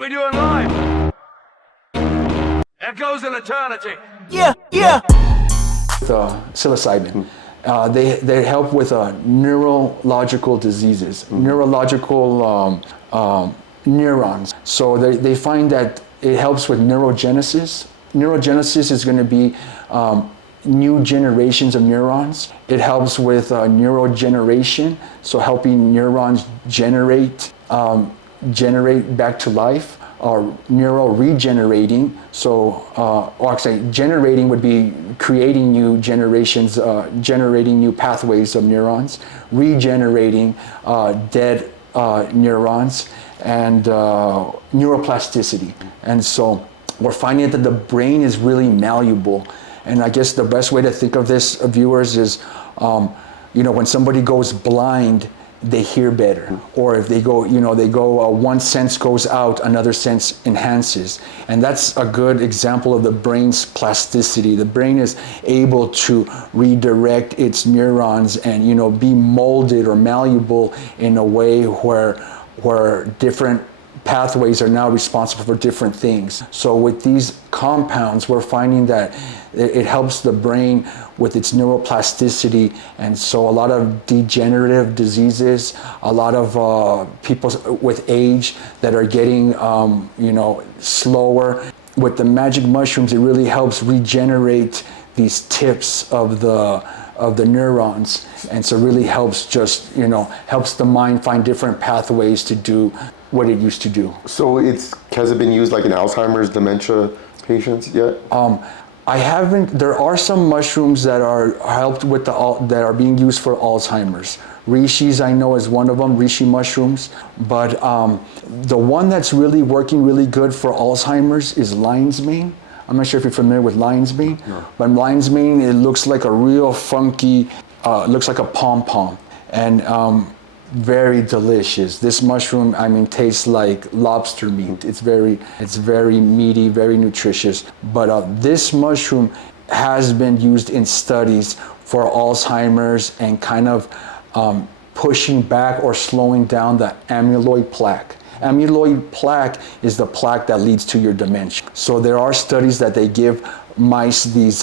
we do in life echoes in eternity. Yeah. Psilocybin. They help with neurological diseases, neurological neurons. So they find that it helps with neurogenesis. Neurogenesis is going to be new generations of neurons. It helps with neurogeneration, so helping neurons generate back to life. Or neuroregenerating, so, or actually generating would be creating new generations, generating new pathways of neurons, regenerating dead neurons, and neuroplasticity. And so we're finding that the brain is really malleable. And I guess the best way to think of this, viewers, is, when somebody goes blind, they hear better. Or if they go, one sense goes out, another sense enhances. And that's a good example of the brain's plasticity. The brain is able to redirect its neurons and, be molded or malleable in a way where different pathways are now responsible for different things. So with these compounds, we're finding that it helps the brain with its neuroplasticity, and so a lot of degenerative diseases, a lot of people with age that are getting, slower. With the magic mushrooms, it really helps regenerate these tips of the neurons, and so really helps helps the mind find different pathways to do what it used to do. So has it been used like in Alzheimer's dementia patients yet? I haven't. There are some mushrooms that are helped with that are being used for Alzheimer's. Rishis, I know, is one of them, reishi mushrooms. But the one that's really working really good for Alzheimer's is lion's mane. I'm not sure if you're familiar with lion's mane, but lion's mane, it looks like a real funky, looks like a pom-pom, and very delicious. This mushroom, tastes like lobster meat. It's very meaty, very nutritious. But this mushroom has been used in studies for Alzheimer's and kind of pushing back or slowing down the amyloid plaque. Amyloid plaque is the plaque that leads to your dementia. So there are studies that they give mice these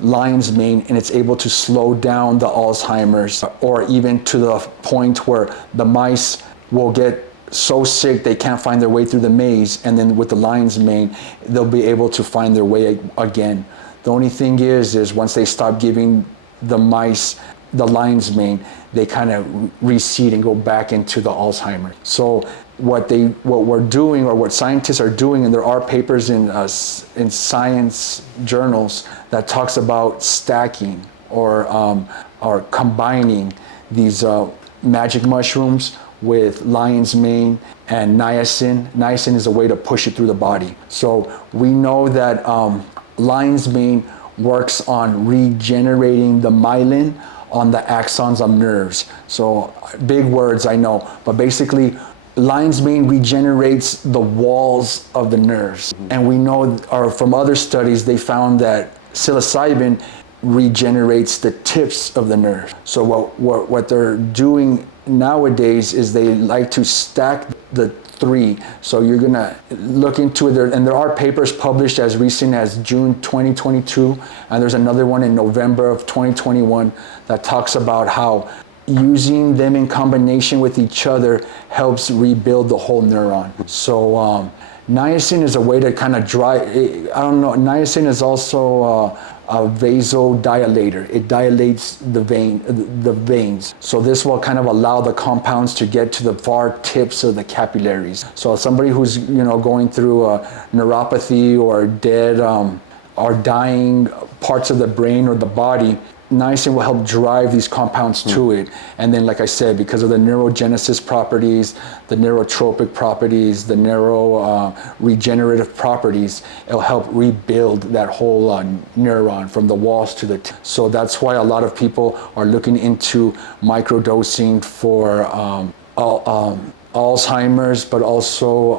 lion's mane, and it's able to slow down the Alzheimer's, or even to the point where the mice will get so sick they can't find their way through the maze, and then with the lion's mane, they'll be able to find their way again. The only thing is once they stop giving the mice the lion's mane, they kind of recede and go back into the Alzheimer's. So what we're doing, or what scientists are doing, and there are papers in science journals that talks about stacking or combining these magic mushrooms with lion's mane and niacin. Niacin is a way to push it through the body. So we know that lion's mane works on regenerating the myelin on the axons of nerves. So big words, I know, but basically lion's mane regenerates the walls of the nerves. And we know, or from other studies, they found that psilocybin regenerates the tips of the nerve. So what they're doing nowadays is they like to stack the three. So you're gonna look into it, and there are papers published as recent as June 2022, and there's another one in November of 2021 that talks about how using them in combination with each other helps rebuild the whole neuron. So niacin is a way to kind of niacin is also a vasodilator. It dilates the veins. So this will kind of allow the compounds to get to the far tips of the capillaries. So somebody who's going through a neuropathy or dead or dying parts of the brain or the body, niacin will help drive these compounds to it. And then, like I said, because of the neurogenesis properties, the neurotropic properties, the regenerative properties, it'll help rebuild that whole neuron from the walls to the So that's why a lot of people are looking into microdosing for Alzheimer's, but also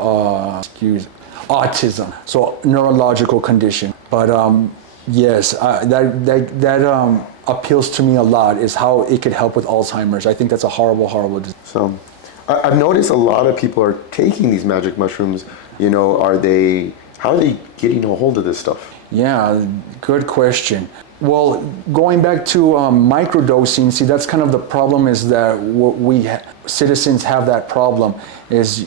autism, so neurological condition. But yes, that appeals to me a lot, is how it could help with Alzheimer's. I think that's a horrible disease. So I've noticed a lot of people are taking these magic mushrooms. You know, how are they getting a hold of this stuff? Yeah, good question. Well, going back to microdosing, see, that's kind of the problem, is that what citizens have that problem is,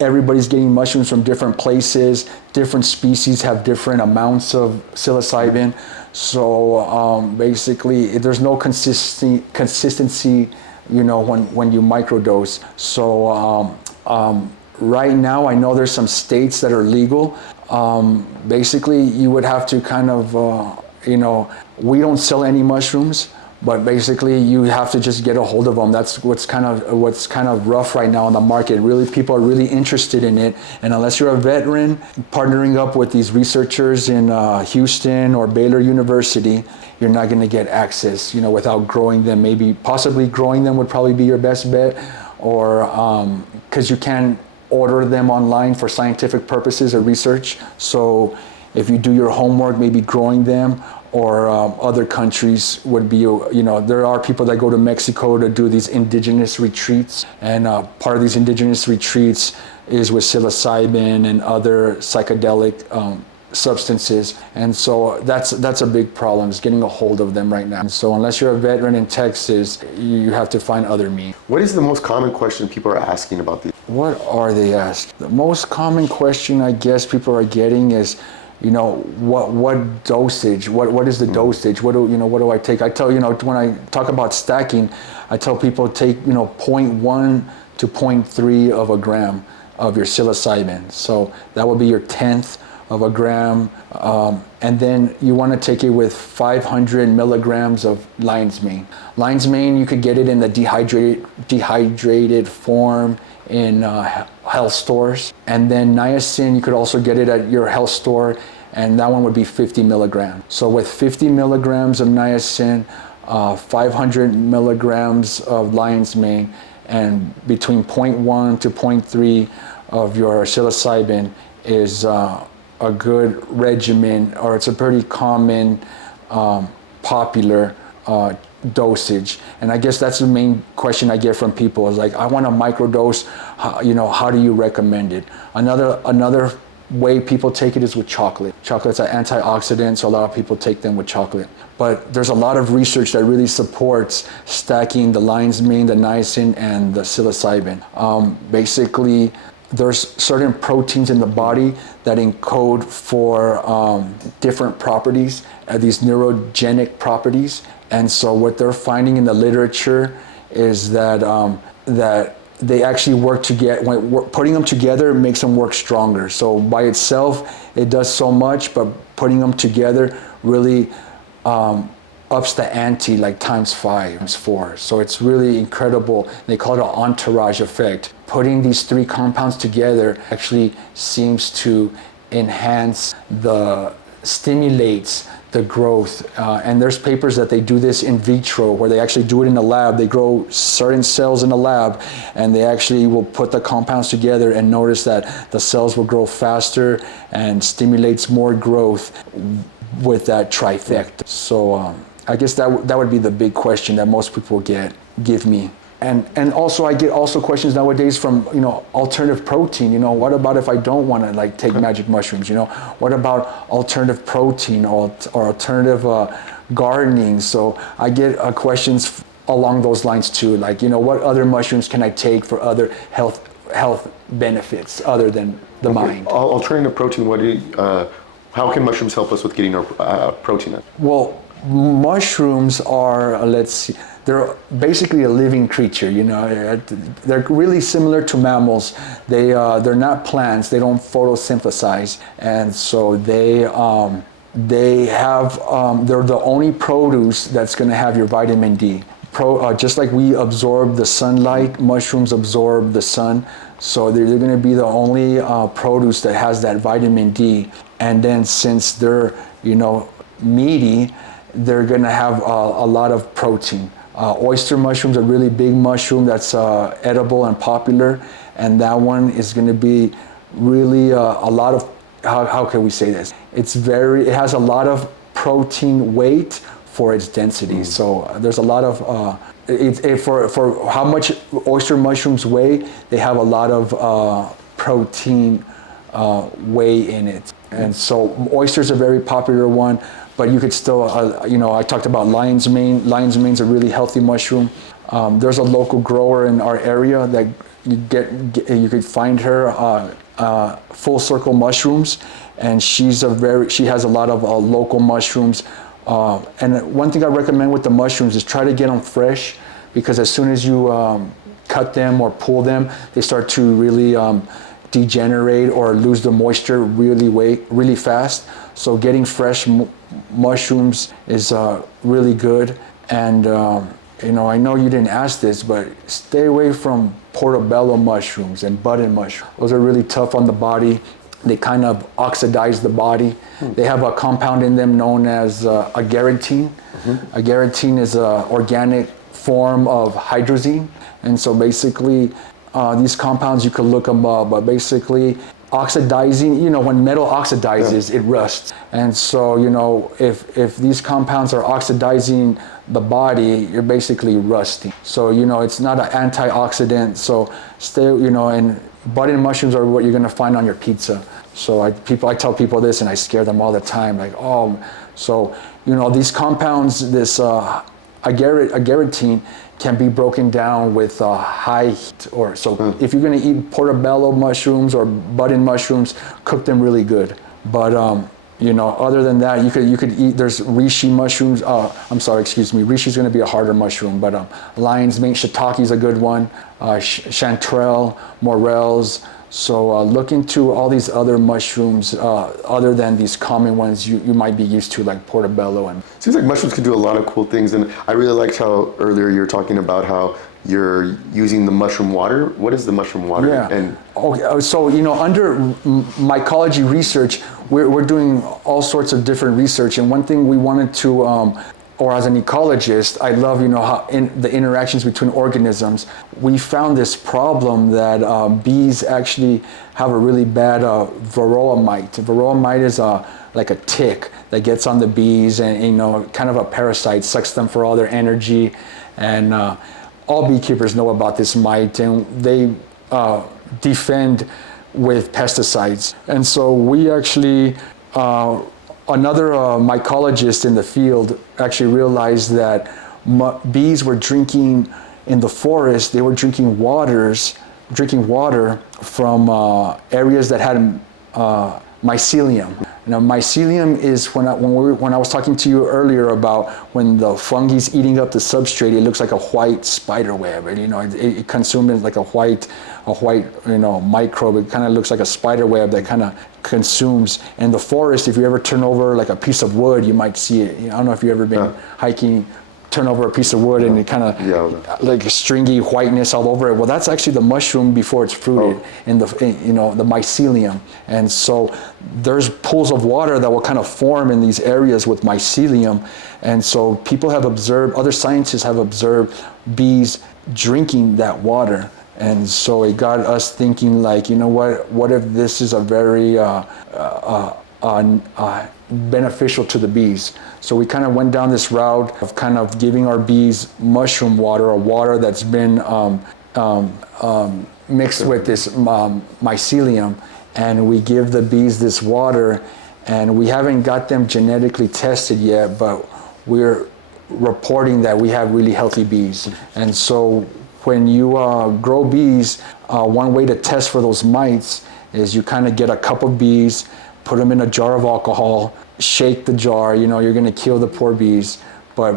everybody's getting mushrooms from different places. Different species have different amounts of psilocybin. So basically, there's no consistency, when you microdose. So right now, I know there's some states that are legal. Basically, you would have to kind of, we don't sell any mushrooms, but basically you have to just get a hold of them. That's what's kind of rough right now in the market. Really, people are really interested in it, and unless you're a veteran, partnering up with these researchers in Houston or Baylor University, you're not going to get access, without growing them. Maybe possibly growing them would probably be your best bet, or because you can order them online for scientific purposes or research. So if you do your homework, maybe growing them, or other countries would be, there are people that go to Mexico to do these indigenous retreats, and part of these indigenous retreats is with psilocybin and other psychedelic substances, and so that's a big problem, is getting a hold of them right now. And so unless you're a veteran in Texas, you have to find other means. What is the most common question people are asking about these? What are they asked? The most common question I guess people are getting is, what dosage? What is the dosage? What do I take? I tell, when I talk about stacking, I tell people take 0.1 to 0.3 of a gram of your psilocybin. So that would be your 10th of a gram, and then you want to take it with 500 milligrams of lion's mane. Lion's mane, you could get it in the dehydrated form in health stores, and then niacin, you could also get it at your health store, and that one would be 50 milligrams. So with 50 milligrams of niacin, 500 milligrams of lion's mane, and between 0.1 to 0.3 of your psilocybin is a good regimen, or it's a pretty common, popular dosage. And I guess that's the main question I get from people, is like, I want a microdose, how do you recommend it? Another way people take it is with chocolate. Chocolate's an antioxidant, so a lot of people take them with chocolate. But there's a lot of research that really supports stacking the lion's mane, the niacin, and the psilocybin. Basically, there's certain proteins in the body that encode for different properties, these neurogenic properties. And so what they're finding in the literature is that that they actually work together. Putting them together makes them work stronger. So by itself, it does so much, but putting them together really ups the ante like times 5, times 4. So it's really incredible. They call it an entourage effect. Putting these 3 compounds together actually seems to stimulates the growth. And there's papers that they do this in vitro, where they actually do it in the lab. They grow certain cells in the lab, and they actually will put the compounds together and notice that the cells will grow faster and stimulates more growth with that trifecta. So I guess that would be the big question that most people give me. And also I get also questions nowadays from, alternative protein. What about if I don't want to take magic mushrooms? What about alternative protein or alternative gardening? So I get questions along those lines too. What other mushrooms can I take for other health benefits other than the mind? Alternative protein. How can mushrooms help us with getting our protein? Well, mushrooms are, they're basically a living creature. They're really similar to mammals. They're not plants. They don't photosynthesize, and so they're the only produce that's going to have your vitamin D. Just like we absorb the sunlight, mushrooms absorb the sun. So they're going to be the only produce that has that vitamin D. And then since they're meaty, they're going to have a lot of protein. Oyster mushrooms are a really big mushroom that's edible and popular, and that one is going to be really a lot of, how can we say this? It has a lot of protein weight for its density. So there's a lot of for how much oyster mushrooms weigh, they have a lot of protein whey in it. And so oysters are a very popular one, but you could still, I talked about lion's mane. Lion's mane's a really healthy mushroom. There's a local grower in our area that you could find her, Full Circle Mushrooms, and she has a lot of local mushrooms. And one thing I recommend with the mushrooms is try to get them fresh, because as soon as you cut them or pull them, they start to really degenerate or lose the moisture really fast. So getting fresh mushrooms is really good. And I know you didn't ask this, but stay away from portobello mushrooms and button mushrooms. Those are really tough on the body. They kind of oxidize the body. They have a compound in them known as agaritine. Agaritine is an organic form of hydrazine. And so basically, these compounds, you could look them up, but basically oxidizing, when metal oxidizes, it rusts. And so, if these compounds are oxidizing the body, you're basically rusting. So, it's not an antioxidant. So stay, and button mushrooms are what you're gonna find on your pizza. So I tell people this and I scare them all the time, like, these compounds, this agaritine, can be broken down with high heat. If you're going to eat portobello mushrooms or button mushrooms, cook them really good. But other than that, you could eat. There's reishi mushrooms. Reishi's going to be a harder mushroom, but lion's mane, shiitake is a good one. Chanterelle, morels. So look into all these other mushrooms other than these common ones you might be used to, like portobello. And seems like mushrooms can do a lot of cool things, and I really liked how earlier you were talking about how you're using the mushroom water. What is the mushroom water? Yeah. And so under mycology research, we're doing all sorts of different research, and one thing we wanted to or as an ecologist, I love, how the interactions between organisms. We found this problem that bees actually have a really bad varroa mite. Varroa mite is like a tick that gets on the bees and, kind of a parasite, sucks them for all their energy. And all beekeepers know about this mite, and they defend with pesticides. And so we actually, another mycologist in the field actually realized that bees were drinking in the forest. They were drinking water from areas that had mycelium. Mycelium is when I was talking to you earlier about when the fungi's eating up the substrate, it looks like a white spider web, and it consumes like a white microbe. It kind of looks like a spider web that kind of consumes. In the forest, if you ever turn over like a piece of wood, you might see it. I don't know if you've ever been hiking, turn over a piece of wood and it kind of like a stringy whiteness all over it. Well, that's actually the mushroom before it's fruited in the mycelium. And so there's pools of water that will kind of form in these areas with mycelium. And so people have observed, other scientists have observed bees drinking that water. And so it got us thinking, like, what if this is a very beneficial to the bees? So we kind of went down this route of kind of giving our bees mushroom water, or water that's been mixed with this mycelium, and we give the bees this water, and we haven't got them genetically tested yet, but we're reporting that we have really healthy bees. And so when you grow bees, one way to test for those mites is you kind of get a cup of bees, put them in a jar of alcohol, shake the jar. You're going to kill the poor bees, but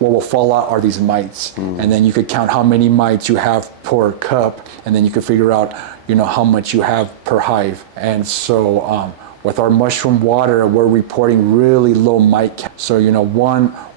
what will fall out are these mites. And then you could count how many mites you have per cup, and then you could figure out, how much you have per hive. And so with our mushroom water, we're reporting really low mite count. So,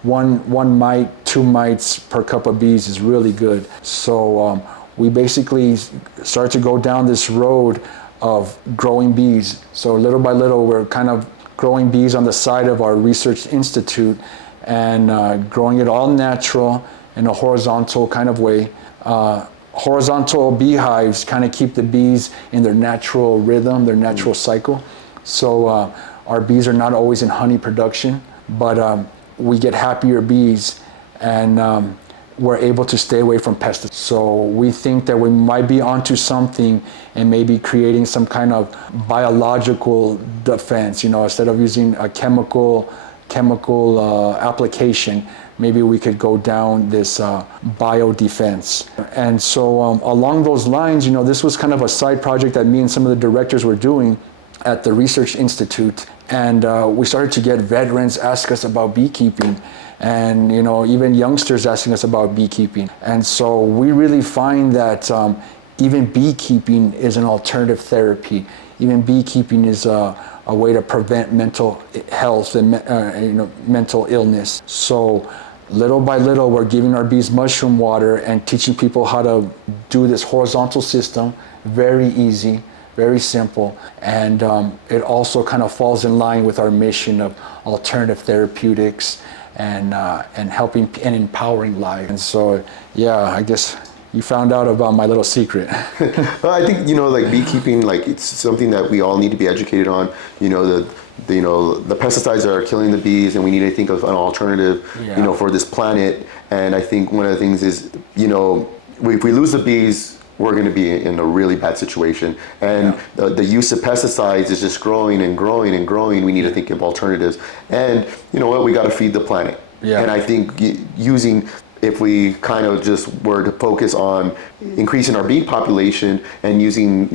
one mite, 2 mites per cup of bees is really good. So we basically start to go down this road of growing bees. So little by little, we're kind of growing bees on the side of our research institute, and growing it all natural in a horizontal kind of way. Horizontal beehives kind of keep the bees in their natural rhythm, their natural cycle. So our bees are not always in honey production, but we get happier bees, and we're able to stay away from pesticides. So we think that we might be onto something and maybe creating some kind of biological defense. Instead of using a chemical application, maybe we could go down this bio defense. And so along those lines, this was kind of a side project that me and some of the directors were doing at the Research Institute. And we started to get veterans ask us about beekeeping, and even youngsters asking us about beekeeping. And so we really find that even beekeeping is an alternative therapy. Even beekeeping is a way to prevent mental health and mental illness. So little by little, we're giving our bees mushroom water and teaching people how to do this horizontal system. Very easy, very simple, and it also kind of falls in line with our mission of alternative therapeutics and helping and empowering life. And so, yeah, I guess you found out about my little secret. Well, I think like beekeeping, like it's something that we all need to be educated on. The pesticides are killing the bees, and we need to think of an alternative, for this planet. And I think one of the things is, if we lose the bees, we're going to be in a really bad situation. And the use of pesticides is just growing and growing and growing. We need to think of alternatives. And you know what? We got to feed the planet. Yeah. And I think if we kind of just were to focus on increasing our bee population and using,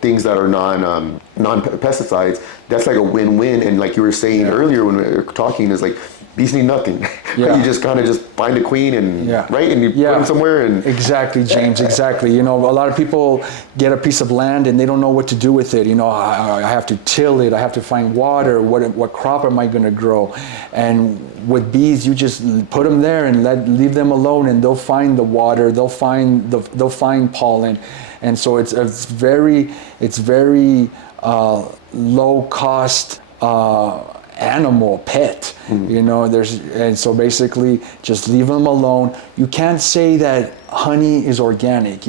things that are non-pesticides, that's like a win-win. And like you were saying earlier when we were talking, is like bees need nothing. Yeah. You just kind of just find a queen and right, and you put them somewhere. And exactly, James. Exactly. A lot of people get a piece of land and they don't know what to do with it. I have to till it. I have to find water. What crop am I going to grow? And with bees, you just put them there and leave them alone, and they'll find the water. They'll find pollen, and so it's very low cost animal pet. And so basically just leave them alone. You can't say that honey is organic.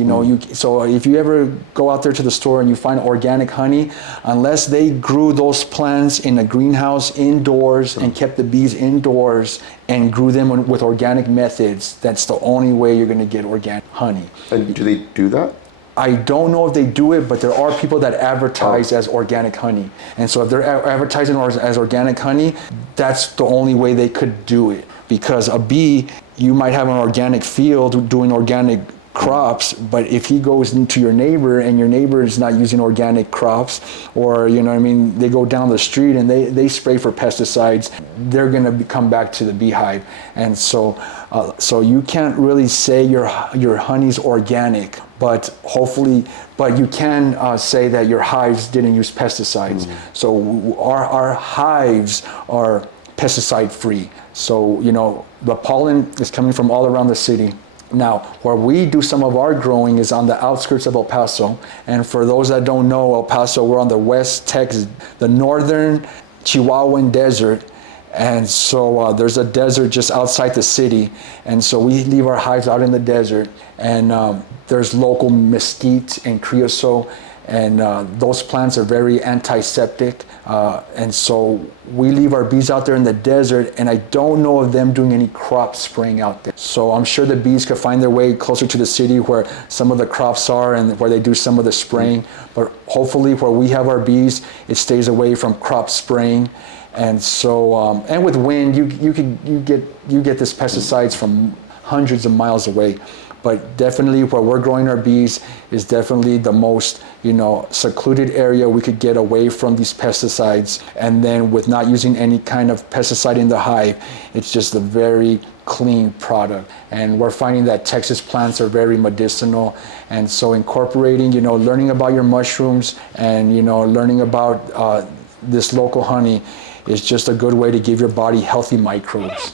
So if you ever go out there to the store and you find organic honey, unless they grew those plants in a greenhouse indoors and kept the bees indoors and grew them with organic methods, that's the only way you're going to get organic honey. And do they do that? I don't know if they do it, but there are people that advertise as organic honey. And so if they're advertising as organic honey, that's the only way they could do it. Because a bee, you might have an organic field doing organic crops, but if he goes into your neighbor and your neighbor is not using organic crops, or they go down the street and they spray for pesticides, they're going to come back to the beehive. And so you can't really say your honey's organic, but you can say that your hives didn't use pesticides. So our hives are pesticide free. So the pollen is coming from all around the city. Now, where we do some of our growing is on the outskirts of El Paso. And for those that don't know, El Paso, we're on the West Texas, the northern Chihuahuan desert. And so there's a desert just outside the city. And so we leave our hives out in the desert. And there's local mesquite and creosote. And those plants are very antiseptic. And so we leave our bees out there in the desert, and I don't know of them doing any crop spraying out there. So I'm sure the bees could find their way closer to the city where some of the crops are and where they do some of the spraying. But hopefully where we have our bees, it stays away from crop spraying. And so, and with wind, you get this pesticides from hundreds of miles away. But definitely where we're growing our bees is definitely the most, secluded area we could get away from these pesticides. And then with not using any kind of pesticide in the hive, it's just a very clean product. And we're finding that Texas plants are very medicinal. And so incorporating, learning about your mushrooms and, learning about this local honey is just a good way to give your body healthy microbes.